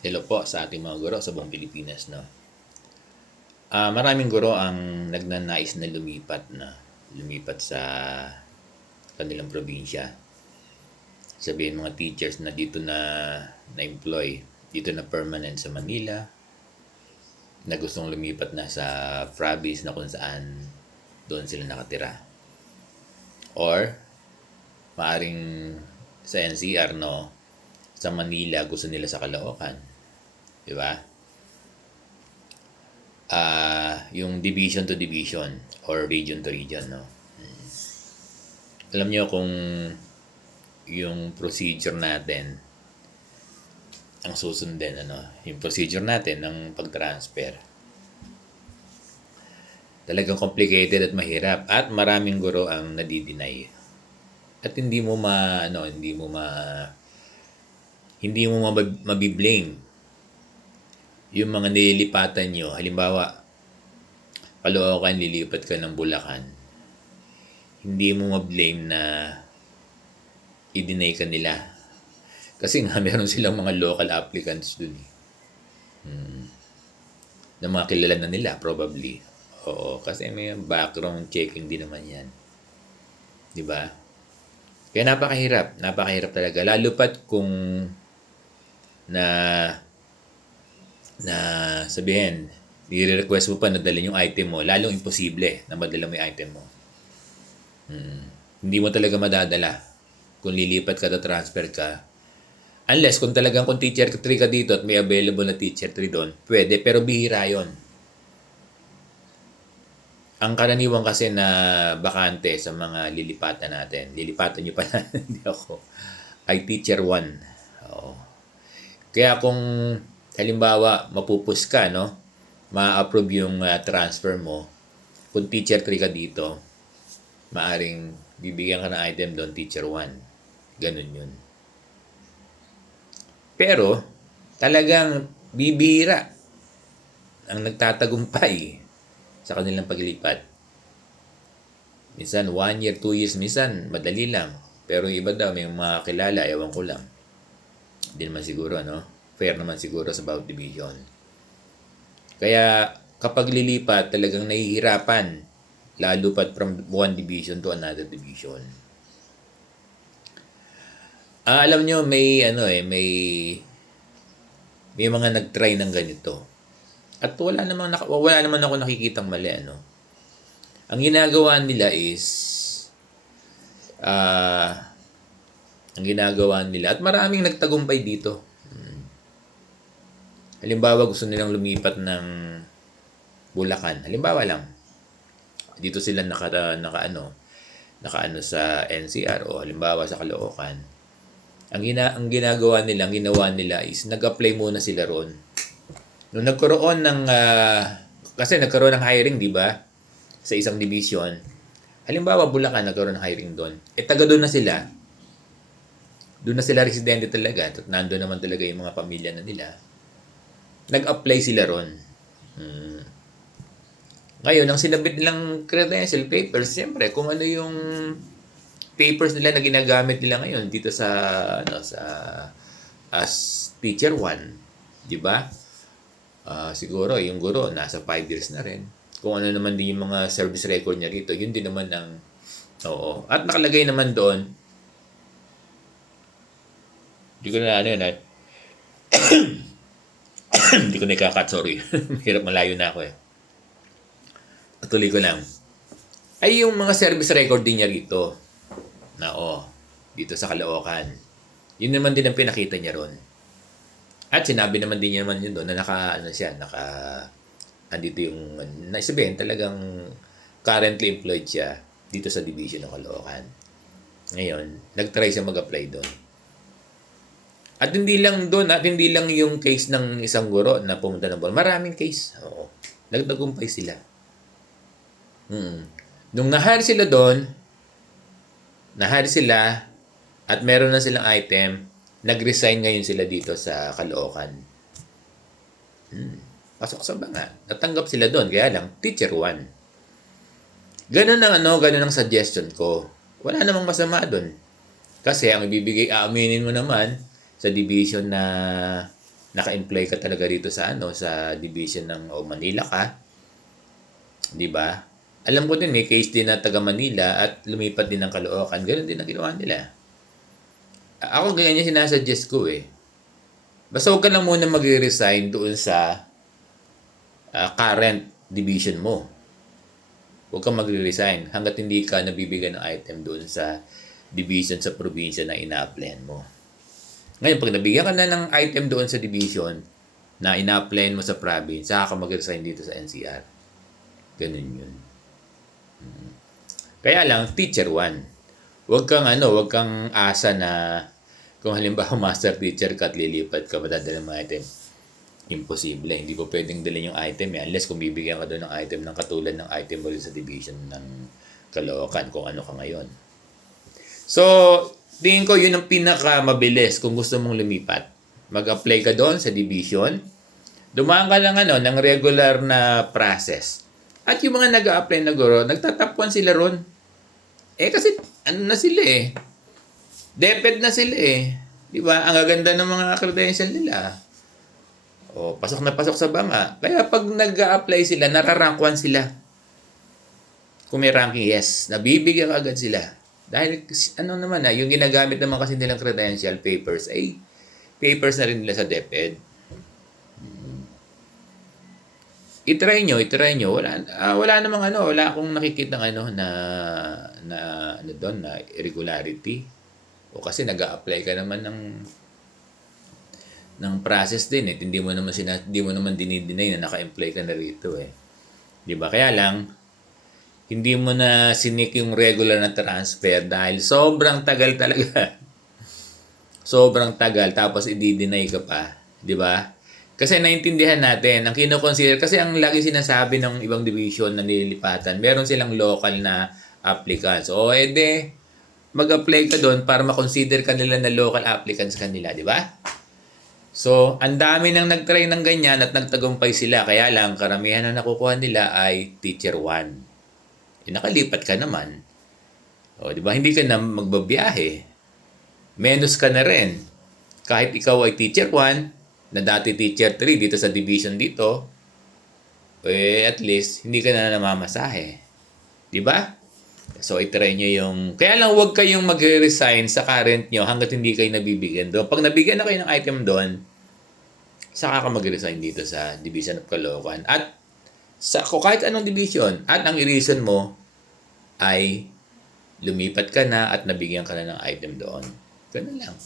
Hello po sa ating mga guro sa buong Pilipinas, no. Maraming guro ang nagnanais na lumipat sa kanilang probinsya. Sabihin mga teachers na dito na-employ, dito na permanent sa Manila, na gustong lumipat na sa province na kung saan doon sila nakatira. Or maaring sa NCR, no, sa Manila gusto nila sa Caloocan, di ba? Yung division to division or region to region, no. Alam niyo kung yung procedure natin ang susundin, yung procedure natin ng pag-transfer, talagang complicated at mahirap at maraming guro ang nadi-deny. At hindi mo mabiblame yung mga nililipatan nyo. Halimbawa, Caloocan, lilipat ka ng Bulacan. Hindi mo ma-blame na i-deny ka nila. Kasi nga, meron silang mga local applicants dun. Na mga kilala na nila, probably. Oo, kasi may background checking din naman yan. Di ba? Kaya napakahirap talaga. Lalo pat kung na sabihin, i-request mo pa na dalhin yung item mo, lalong imposible na madala mo yung item mo. Hindi mo talaga madadala kung lilipat ka at transfer ka. Unless kung teacher 3 ka dito at may available na teacher 3 doon, pwede, pero bihira yon. Ang karaniwan kasi na bakante sa mga lilipatan nyo pala, hindi ako, ay teacher 1. Oo. Kaya kung halimbawa mapupus ka, no, ma-approve yung transfer mo, kung teacher 3 ka dito, maaring bibigyan ka ng item doon, teacher 1. Ganun yun. Pero, talagang bibira ang nagtatagumpay sa kanilang paglipat. Minsan 1 year, 2 years, minsan madali lang. Pero iba daw, may mga kilala, ewan ko lang. Hindi naman siguro, no? Fair naman siguro sa bawat division. Kaya kapag lilipat, talagang nahihirapan. Lalo pat from one division to another division. Alam nyo, may mga nag-try ng ganito. At wala naman ako nakikitang mali, ano. Ang ginagawa nila is at maraming nagtagumpay dito. Halimbawa, gusto nilang lumipat ng Bulacan. Halimbawa lang. Dito sila nakaano sa NCR o halimbawa sa Caloocan. Ang ginawa nila is nag-apply muna sila roon. Nung nagkaroon ng kasi nagkaroon ng hiring, di ba? Sa isang division. Halimbawa, Bulacan, nagkaroon ng hiring doon. Taga doon na sila. Doon na sila residente talaga. At nandoon naman talaga yung mga pamilya na nila. Nag-apply sila ron. Ngayon, ang sinabit nilang credential papers, siyempre, kung ano yung papers nila na ginagamit nila ngayon dito sa as teacher 1, di ba? Siguro yung guro nasa 5 years na rin. Kung ano naman din yung mga service record niya rito, yun din naman ang oo. At nakalagay naman doon, hindi ko na hindi ko na ikakat, sorry. Hirap, malayo na ako eh. Patuloy ko lang. Ay yung mga service record din niya rito. Na dito sa Caloocan. Yun naman din ang pinakita niya ron. At sinabi naman din niya naman yun doon na andito yung, naisabihin talagang currently employed siya dito sa division ng Caloocan. Ngayon, nag-try siya mag-apply doon. At hindi lang doon, at hindi lang yung case ng isang guro na pumunta ng Bulacan. Maraming case. Oo. Nagtagumpay sila. Nung na-hire sila doon, at meron na silang item, nag-resign ngayon sila dito sa Caloocan. Pasok sa banga. Natanggap sila doon, kaya lang, teacher 1. Ganun ang suggestion ko. Wala namang masama doon. Kasi ang ibibigay, aaminin mo naman, sa division na naka-employ ka talaga dito sa sa division ng Manila ka, 'di ba? Alam ko din may case din na taga Manila at lumipat din ng Caloocan. Ganun din ang ginawa nila. Ako ganyan yung sinasuggest ko eh. Basta huwag ka lang muna mag-resign doon sa current division mo. Huwag kang magre-resign hanggat hindi ka nabibigyan ng item doon sa division sa probinsya na ina-applyan mo. Ngayon, pag nabigyan ka na ng item doon sa division na ina-applyan mo sa province, saka ka mag-resign dito sa NCR. Ganun yun. Kaya lang, teacher 1. Huwag kang asa na kung halimbawa master teacher ka at lilipat ka, madadala ng item. Imposible. Hindi ko pwedeng dalhin yung item unless kung bibigyan ka doon ng item ng katulad ng item mo sa division ng Caloocan kung ano ka ngayon. So, tingin ko yun ang pinakamabilis kung gusto mong lumipat. Mag-apply ka doon sa division. Dumaan ka ng regular na process. At yung mga nag-a-apply na guro, nagtatapwan sila ron. Kasi na sila eh. DepEd na sila eh. Di ba? Ang gaganda ng mga credential nila. Pasok na pasok sa banga. Kaya pag nag-a-apply sila, nararank 1 sila. Kung may ranking, yes. Nabibigyan agad sila. Dahil, yung ginagamit naman kasi nilang credential papers, papers na rin nila sa DepEd. I-try nyo. Wala namang wala akong nakikita na irregularity. O kasi nag-a-apply ka naman ng process din eh. Hindi mo naman dinideny na naka-employ ka na rito eh. 'Di ba? Kaya lang hindi mo na sinik yung regular na transfer dahil sobrang tagal talaga. Sobrang tagal tapos i-deny ka pa, 'di ba? Kasi naintindihan natin, ang kino-consider kasi ang lagi sinasabi ng ibang division na nililipatan, meron silang local na applicants. Mag-apply ka doon para ma-consider kanila na local applicants kanila, di ba? So, ang dami nang nag-try ng ganyan at nagtagumpay sila. Kaya lang, karamihan na nakukuha nila ay teacher 1. Nakalipat ka naman. Di ba? Hindi ka na magbabiyahe. Menos ka na rin. Kahit ikaw ay teacher 1, na dati teacher 3 dito sa division dito, at least, hindi ka na namamasahe. Di ba? So, itry nyo yung... Kaya lang, huwag kayong mag-resign sa current nyo hanggat hindi kayo nabibigyan doon. Pag nabigyan na kayo ng item doon, saka ka mag-resign dito sa Division of Caloocan. At kahit anong division, at ang reason mo ay lumipat ka na at nabigyan ka na ng item doon. Ganun lang.